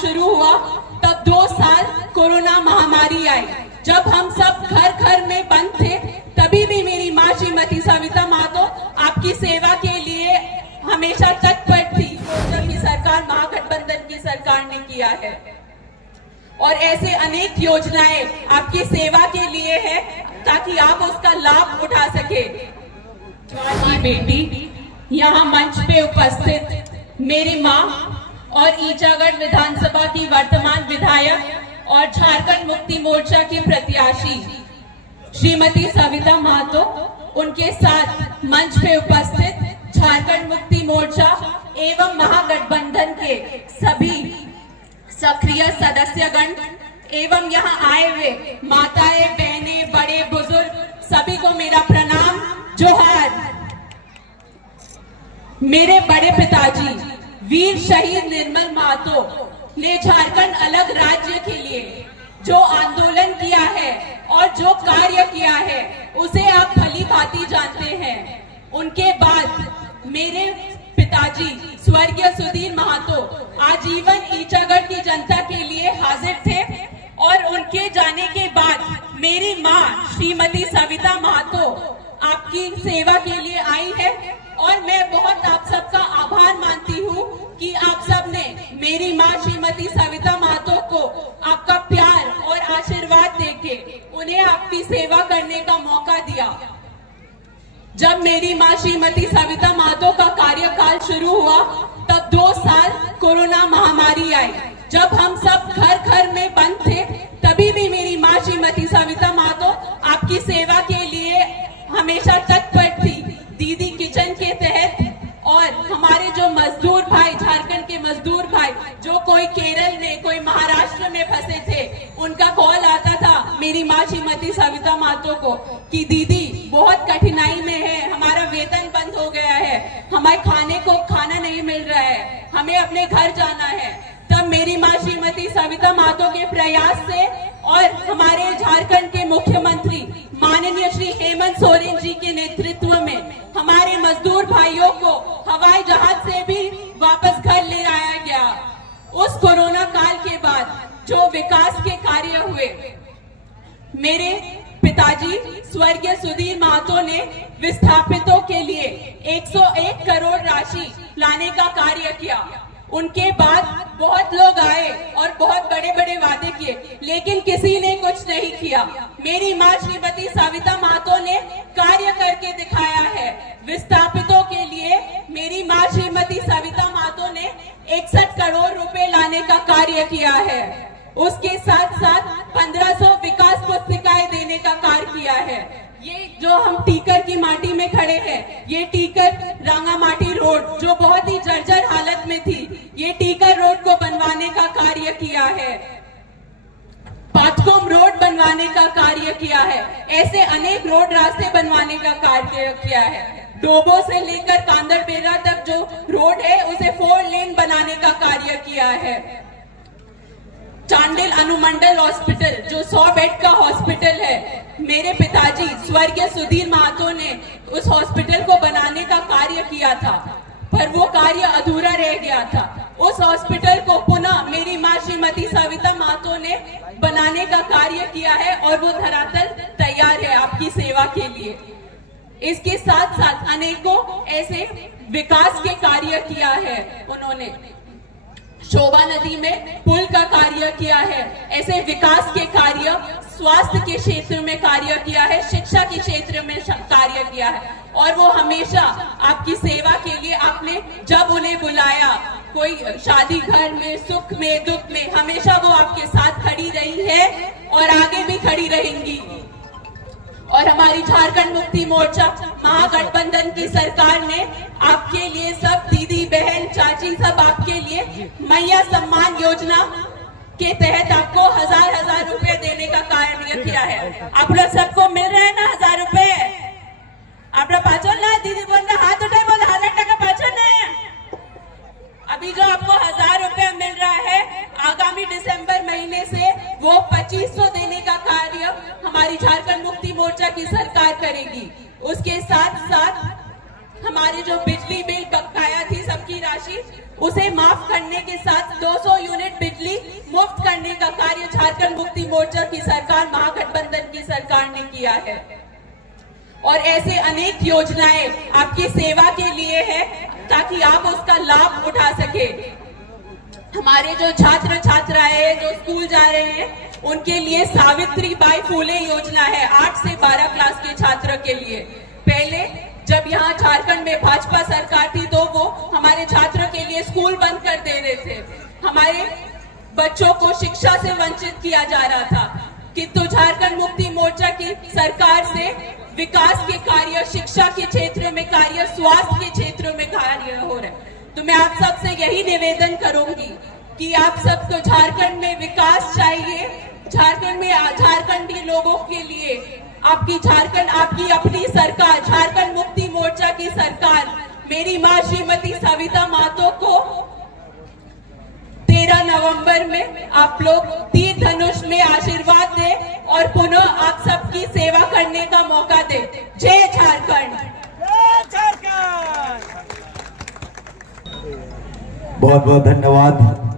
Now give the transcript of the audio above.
शुरू हुआ तब 2 साल कोरोना महामारी आई। जब हम सब घर घर में बंद थे तभी भी मेरी माँ श्रीमती सविता महतो आपकी सेवा के लिए हमेशा तत्पर थी। की सरकार महागठबंधन की सरकार ने किया है और ऐसे अनेक योजनाएं आपकी सेवा के लिए है ताकि आप उसका लाभ उठा सके। की बेटी यहाँ मंच पे उपस्थित मेरी माँ और ईचागढ़ विधानसभा की वर्तमान विधायक और झारखंड मुक्ति मोर्चा की प्रत्याशी श्रीमती सविता महतो, उनके साथ मंच पे उपस्थित झारखंड मुक्ति मोर्चा एवं महागठबंधन के सभी सक्रिय सदस्यगण एवं यहाँ आए हुए माताएं, बहनें, बड़े बुजुर्ग सभी को मेरा प्रणाम, जोहार। मेरे बड़े पिताजी वीर शहीद निर्मल महतो ने झारखंड अलग राज्य के लिए जो आंदोलन किया है और जो कार्य किया है उसे आप भली भांति जानते हैं। उनके बाद मेरे पिताजी स्वर्गीय सुधीर महतो आजीवन ईचागढ़ की जनता के लिए हाजिर थे और उनके जाने के बाद मेरी माँ श्रीमती सविता महतो आपकी सेवा के लिए आई है और मैं बहुत आप सबका आभार मानती हूँ कि आप सब ने मेरी माँ श्रीमती सविता महतो को आपका प्यार और आशीर्वाद देके उन्हें आपकी सेवा करने का मौका दिया। जब मेरी माँ श्रीमती सविता महतो का कार्यकाल शुरू हुआ तब 2 साल कोरोना महामारी आई। जब हम सब घर घर में बंद थे तभी भी मेरी माँ श्रीमती सविता महतो आपकी सेवा के लिए हमेशा तत्पर थी। दीदी किचन के तहत और हमारे जो मजदूर भाई, झारखंड के मजदूर भाई जो कोई केरल में, कोई महाराष्ट्र में फंसे थे, उनका कॉल आता था मेरी माँ श्रीमती सविता महतो को कि दीदी बहुत कठिनाई में है, हमारा वेतन बंद हो गया है, हमारे खाने को खाना नहीं मिल रहा है, हमें अपने घर जाना है। तब मेरी माँ श्रीमती सविता महतो के प्रयास से और हमारे झारखंड के मुख्यमंत्री माननीय श्री हेमंत सोरेन जी के नेतृत्व में हमारे मजदूर भाइयों को हवाई जहाज से भी वापस घर ले आया गया। उस कोरोना काल के बाद जो विकास के कार्य हुए, मेरे पिताजी स्वर्गीय सुधीर महतो ने विस्थापितों के लिए 101 करोड़ राशि लाने का कार्य किया। उनके बाद बहुत लोग आए और बहुत बड़े बड़े वादे किए, लेकिन किसी ने कुछ नहीं किया। मेरी माँ श्रीमती सविता महतो ने कार्य करके दिखाया है। विस्थापितों के लिए मेरी माँ श्रीमती सविता महतो ने 61 करोड़ रुपए लाने का कार्य किया है। उसके साथ साथ 1500 विकास पुस्तिकाएं देने का कार्य किया है। ये जो हम टीकर की माटी में खड़े हैं, ये टीकर रांगामाटी रोड जो बहुत ही जर्जर हालत में थी, ये टीकर रोड को बनवाने का कार्य किया है। पाटकोम रोड बनवाने का कार्य किया है। ऐसे अनेक रोड रास्ते बनवाने का कार्य किया है। डोबो से लेकर कांदरबेड़ा तक जो रोड है उसे 4 लेन बनाने का कार्य किया है। चांडिल अनुमंडल हॉस्पिटल जो 100 बेड का हॉस्पिटल है, मेरे पिताजी स्वर्गीय सुधीर महतो ने उस हॉस्पिटल को बनाने का कार्य किया था, पर वो कार्य अधूरा रह गया था। उस हॉस्पिटल को पुनः मेरी माँ श्रीमती सविता महतो ने बनाने का कार्य किया है और वो धरातल तैयार है आपकी सेवा के लिए। इसके साथ साथ अनेकों ऐसे विकास के कार्य किया है उन्होंने। शोभा नदी में पुल का कार्य किया है। ऐसे विकास के कार्य, स्वास्थ्य के क्षेत्र में कार्य किया है, शिक्षा के क्षेत्र में कार्य किया है और वो हमेशा आपकी सेवा के लिए आपने जब उन्हें बुलाया, कोई शादी घर में, सुख में, दुख में, हमेशा वो आपके साथ खड़ी रही है और आगे भी खड़ी रहेंगी। और हमारी झारखंड मुक्ति मोर्चा महागठबंधन की सरकार ने आपके लिए, सब दीदी बहन चाची सब आपके लिए मैया सम्मान योजना के तहत आपको 1000 रुपए देने का कार्य किया है। आप लोग सबको मिल रहे हैं ना 1000 रुपए? आप लोग पाचन ना, दीदी बोल रहे हाथ उठाए, बोल 1000 टका पाचन है। अभी जो आपको 1000 रुपए मिल रहा है, आगामी दिसंबर महीने से वो 2500 देने का कार्य हमारी झारखंड मुक्ति मोर्चा की सरकार करेगी। उसके साथ साथ हमारी जो बिजली बिल बकाया थी सबकी राशि, उसे माफ करने के साथ 200 यूनिट बिजली करने का कार्य झारखंड मुक्ति मोर्चा की सरकार, महागठबंधन की सरकार ने किया है। और ऐसे अनेक योजनाएं आपकी सेवा के लिए है ताकि आप उसका लाभ उठा सके। हमारे जो छात्र छात्राएं जो स्कूल जा रहे हैं उनके लिए सावित्रीबाई फुले योजना है 8 से 12 क्लास के छात्र के लिए। पहले जब यहाँ झारखंड में भाजपा सरकार थी तो वो हमारे छात्रों के लिए स्कूल बंद कर दे रहे थे, हमारे बच्चों को शिक्षा से वंचित किया जा रहा था। किंतु झारखंड मुक्ति मोर्चा की सरकार से विकास के कार्य, शिक्षा के क्षेत्र में कार्य, स्वास्थ्य के क्षेत्र में कार्य हो रहे हैं। तो मैं आप सबसे यही निवेदन करूंगी कि आप सबको झारखंड में विकास चाहिए। झारखंड में झारखंडी लोगों के लिए आपकी झारखंड, आपकी अपनी सरकार, झारखंड मुक्ति मोर्चा की सरकार, मेरी मां श्रीमती सविता महतो को 13 नवंबर में आप लोग तीर धनुष में आशीर्वाद दें और पुनः आप सबकी सेवा करने का मौका दें। जय झारखंड। जय झारखंड। बहुत बहुत धन्यवाद।